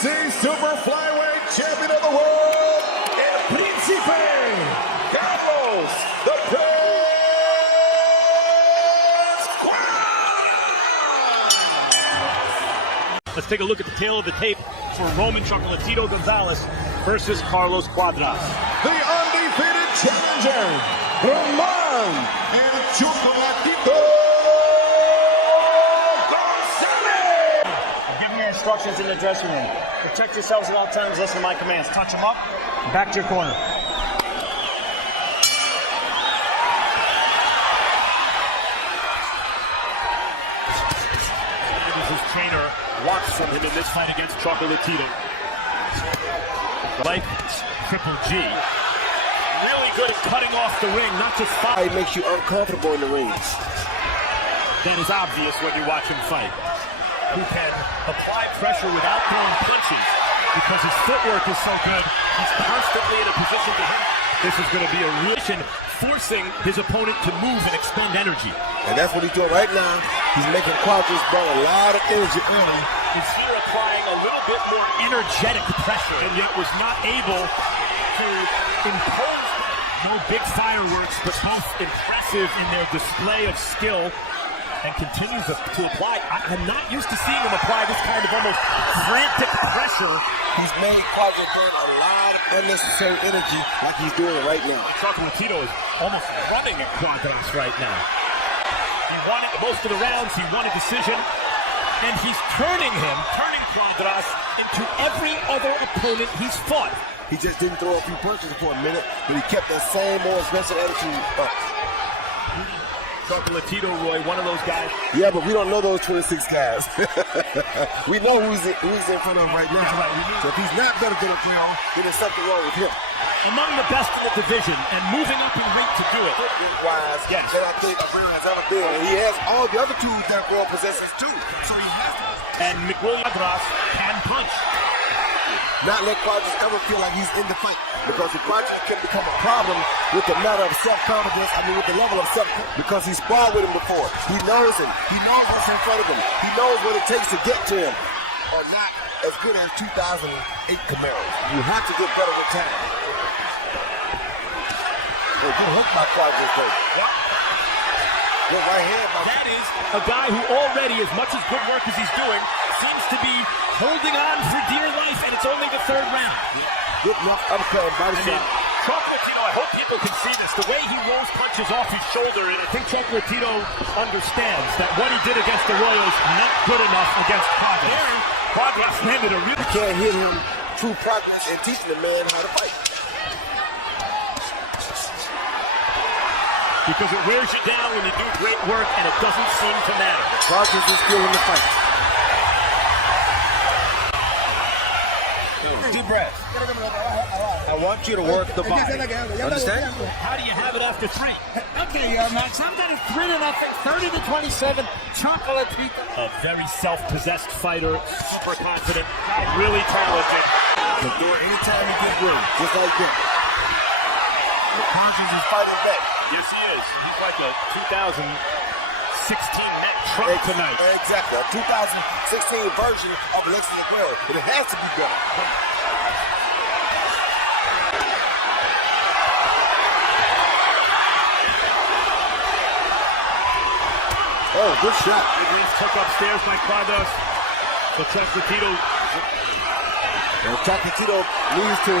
WBC Super Flyweight Champion of the World, El Príncipe, Carlos the Prince Cuadras. Let's take a look at the tail of the tape for Roman Chocolatito Gonzalez versus Carlos Cuadras. The undefeated challenger, Roman and Chocolatito Gonzalez. I'm giving you instructions in the dressing room. Protect yourselves at all times, listen to my commands. Touch them up, back to your corner. His trainer wants from him in this fight against Chocolatito. Like Triple G. Really good at cutting off the ring, not just fight. It makes you uncomfortable in the rings. That is obvious when you watch him fight. Who can apply pressure without throwing punches because his footwork is so good. He's constantly in a position to hit. This is going to be a real forcing his opponent to move and expend energy. And that's what he's doing right now. He's making Cuadras burn a lot of energy early. He's here applying a little bit more energetic pressure and yet was not able to impose no big fireworks, but both impressive in their display of skill and continues to apply. I'm not used to seeing him apply this kind of almost frantic pressure. He's made Cuadras burn a lot of unnecessary energy like he's doing it right now. Chocolatito is almost running at Cuadras right now. He won it most of the rounds, he won a decision, and he's turning Cuadras into every other opponent he's fought. He just didn't throw a few punches for a minute, but he kept that same more aggressive attitude up. Chocolatito, Roy, one of those guys. Yeah, but we don't know those 26 guys. We know who's in front of him right now. So if he's not better than him, then there's something wrong with him. Among the best in the division and moving up in weight to do it. Wise, yes. That I think Real has ever been. And he has all the other tools that Real possesses too. So he has to. And Cuadras can punch. Not let Cuadras ever feel like he's in the fight. Because if Cuadras can become a problem with the matter of self-confidence, with the level of self-confidence, because he's sparred with him before. He knows him. He knows what's in front of him. He knows what it takes to get to him. Or not as good as 2008 Camaros. You have to get better with time. Hey, good hook by Cuadras, though. Good right hand by That is a guy who already, as much as good work as he's doing, seems to be holding on for dear life, and it's only the third round. Good enough uppercut and body shot. Chocolatito, I hope people can see this. The way he rolls punches off his shoulder, and I think Chocolatito understands that what he did against the Royals not good enough against Cuadras. Cuadras landed a real... You can't hit him through practice and teaching the man how to fight. Because it wears you down when you do great work, and it doesn't seem to matter. Cuadras is still in the fight. Deep breath. I want you to work the body. Understand? How do you have it after three? Okay, Max, I'm going to 3-0, 30-27, Chocolatito. A very self-possessed fighter, super confident, really talented. But do it anytime he gets room, just like that. Cuadras is fighting back. Yes, he is. He's like a 2016 net truck tonight. Exactly. A 2016 version of Alexis Aguero. But it has to be better. Oh, good shot. Big wrist took upstairs by Cuadras. So Chocolatito. Well, Chocolatito needs to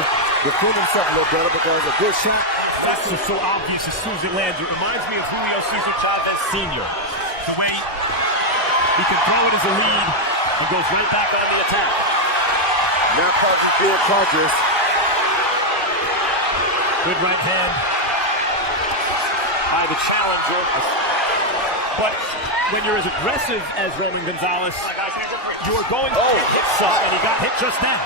defend himself a little better because a good shot. That's just so obvious as soon as it lands. It reminds me of Julio Cesar Chavez Sr. The way he can throw it as a lead and goes right back on the attack. Now Cuadras being Cuadras. Good right hand by the challenger. But when you're as aggressive as Roman Gonzalez, you are going to hit some, and he got hit just now.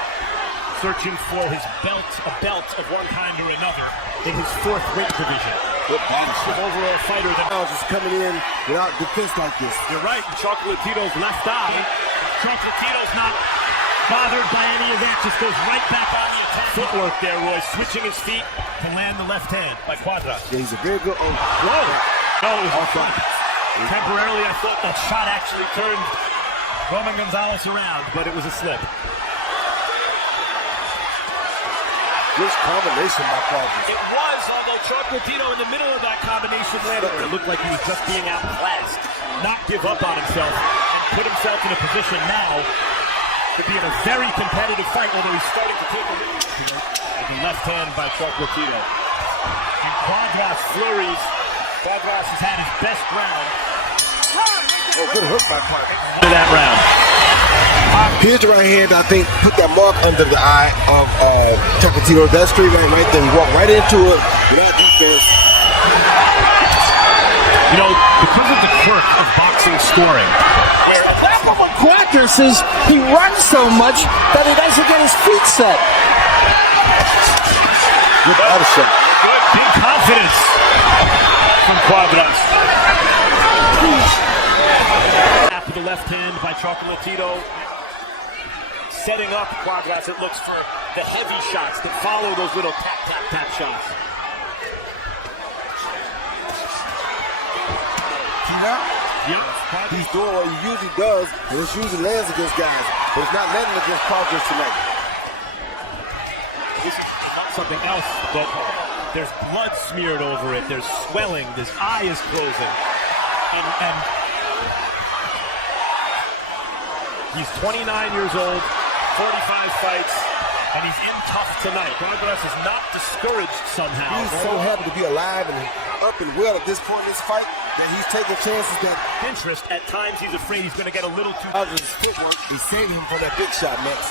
Searching for his belt, a belt of one kind or another in his fourth weight division. The massive overall fighter that is coming in without defense like this. You're right, Chocolatito's left eye. Chocolatito's not bothered by any of that, just goes right back on the attack. Footwork there, Roy, switching his feet to land the left hand by Cuadras. Yeah, he's a very good Whoa! No, it was offside. Temporarily, I thought that shot actually turned Roman Gonzalez around, but it was a slip. Good combination by Cuadras. It was, although Chocolatito in the middle of that combination landed. It looked like he was just being outclassed. Not give up on himself. Put himself in a position now to be in a very competitive fight, although he's starting to take a lead. The left hand by Chocolatito. And Cuadras flurries. Cuadras has had his best round. Oh, good hook by Cuadras. To that round. Here's the right hand, I think, put that mark under the eye of Chocolatito. That straight right there. He walked right into it without defense. You know, because of the quirk of boxing scoring. The problem with Cuadras is he runs so much that he doesn't get his feet set. Good body shot. Big confidence from Cuadras. After the left hand by Chocolatito. Setting up Cuadras, it looks for the heavy shots that follow those little tap, tap, tap shots. Yep. He's doing what he usually does, and it's usually lands against guys, but it's not landing against Cuadras tonight. This is something else, but there's blood smeared over it. There's swelling. His eye is closing. And he's 29 years old. 45 fights, and he's in tough tonight. Cuadras is not discouraged somehow. He's so happy to be alive and up and well at this point in this fight that he's taking chances that interest. At times, he's afraid he's going to get a little too. His footwork, he's saving him for that big shot next.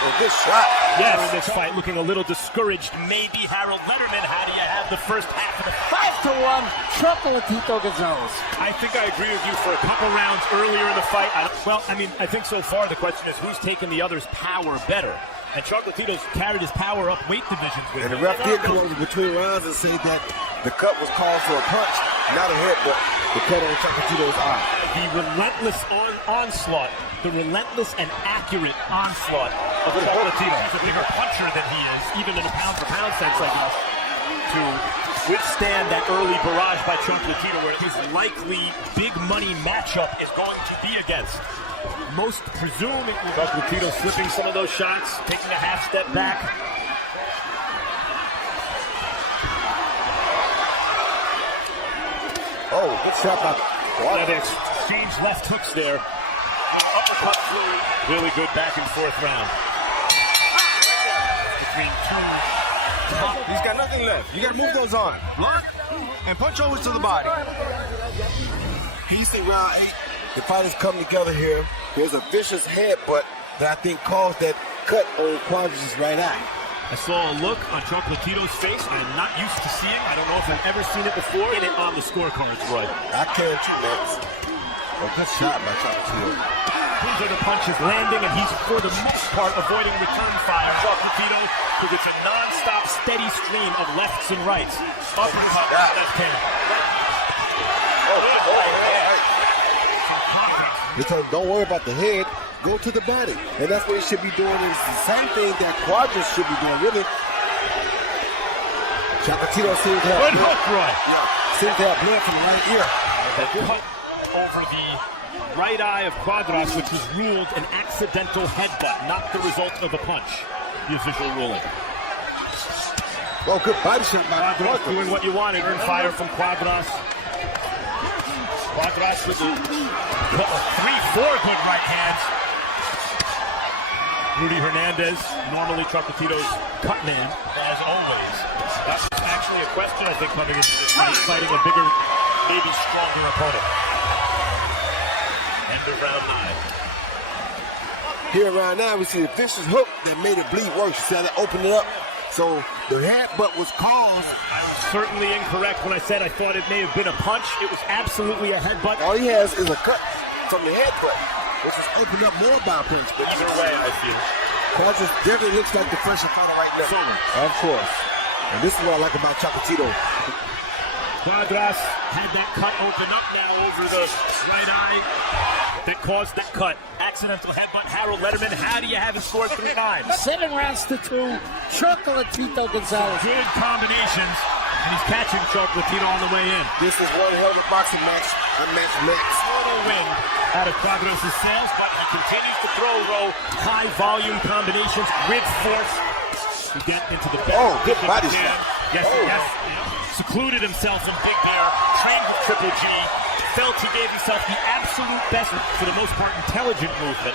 A good shot. Yes, in this fight, looking a little discouraged. Maybe Harold Letterman. How do you have the first half of the 5-1, Chocolatito Gonzalez. I think I agree with you for a couple rounds earlier in the fight. I think so far the question is who's taking the other's power better. And Chocolatito's carried his power up weight divisions with him. And the ref did come over between rounds and say that the cut was called for a punch, not a headbutt. The cut on Chocolatito's eye. The relentless onslaught, the relentless and accurate onslaught of Chocolatito. He's a bigger puncher than he is, even in a pound-for-pound sense, I guess, to withstand that early barrage by Chocolatito, where his likely big money matchup is going to be against. Most presuming Chocolatito slipping some of those shots, taking a half step back. Oh, good shot by They exchange left hooks there. Uppercut flurry. Really good back and forth round. Between two. He's got nothing left. You gotta move those on. Block and punch over to the body. He's in round 8. The fighters come together here. There's a vicious headbutt that I think caused that cut on Cuadras' right eye. I saw a look on Chocolatito's face I'm not used to seeing. I don't know if I've ever seen it before. And it on the scorecards, right? I can too, Max. A good shot by Chocolatito. These are the punches landing, and he's, for the most part, avoiding return fire. Chocolatito, because it's a non-stop, steady stream of lefts and rights. Uppercut, left hand. Because don't worry about the head, go to the body. And that's what he should be doing. It's the same thing that Cuadras should be doing, really. Chocolatito seems to have Good blood. hook, Roy. Yeah, seems to have blood from the right ear. That cut over the right eye of Cuadras, which was ruled an accidental headbutt, not the result of a punch. The official ruling. Oh, good body shot by Cuadras Cuadras. doing what you wanted. Earned fire from Cuadras. Cuadras with 3-4 good right hands. Rudy Hernandez, normally Chocolatito's cut man, as always. That's actually a question, I think, coming into this fight, fighting a bigger, maybe stronger opponent. End of round 9. Here around now, we see a vicious hook that made it bleed worse. You see how that opened it up? So the headbutt was caused. I was certainly incorrect when I said I thought it may have been a punch. It was absolutely a headbutt. All he has is a cut from the headbutt, which has opened up more by a punch. But Either way, I feel. Cuadras definitely looks like the freshest fighter right now. Of course. And this is what I like about Chocolatito. Cuadras had that cut open up now over the right eye that caused that cut. Accidental headbutt. Harold Letterman, how do you have it scored 3 times? 7 rounds to 2, Chocolatito Gonzalez. Good combinations, and he's catching Chocolatito on the way in. This is one hell of a boxing match. A match max. Total win out of Cuadras' sails, but Continues to throw high volume combinations with force to get into the best. Oh, good body shot. Yes, yes. Secluded himself in Big Bear, trained with Triple G, felt he gave himself the absolute best, for the most part, intelligent movement.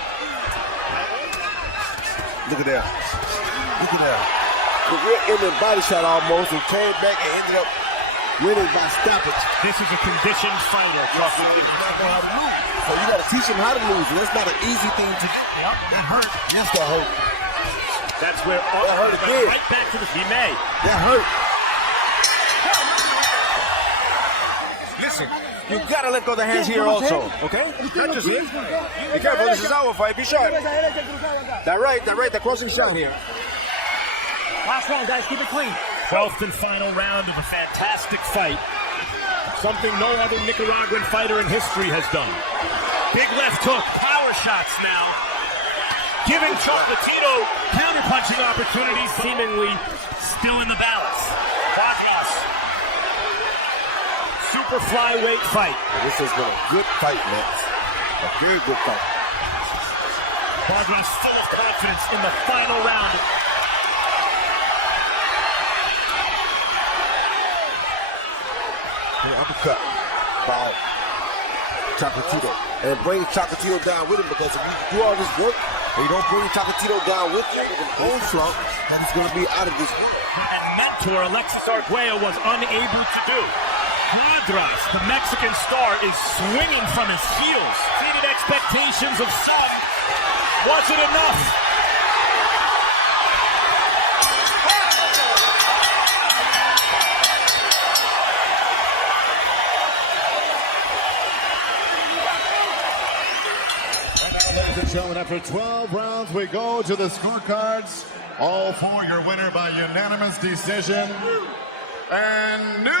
Look at that. Look at that. In the body shot almost and came back and ended up winning by stoppage. This is a conditioned fighter. So you got to teach him how to lose. That's not an easy thing to do. That hurt. Yes, that hurt. That's where that hurt again. Right back to the he may. That hurt. Listen, you gotta let go of the hands here also, okay? Not just it. Be careful, this is our fight, be sharp. That right, the crossing shot here. Last round, guys, keep it clean. 12th and final round of a fantastic fight. Something no other Nicaraguan fighter in history has done. Big left hook, power shots now. Giving Chocolatito counter-punching opportunities, seemingly still in the balance. Cuadras. Super flyweight fight. This has been a good fight, Max. A very good fight. Cuadras full of confidence in the final round. Uppercut by Chocolatito. And bring Chocolatito down with him, because if you do all this work and you don't bring Chocolatito down with you, with an own slump, then he's going to be out of this world. And mentor Alexis Arguello was unable to do. Cuadras, the Mexican star, is swinging from his heels. Exceeded expectations of some. Was it enough? Ladies and gentlemen, after 12 rounds, we go to the scorecards. All for your winner by unanimous decision. And new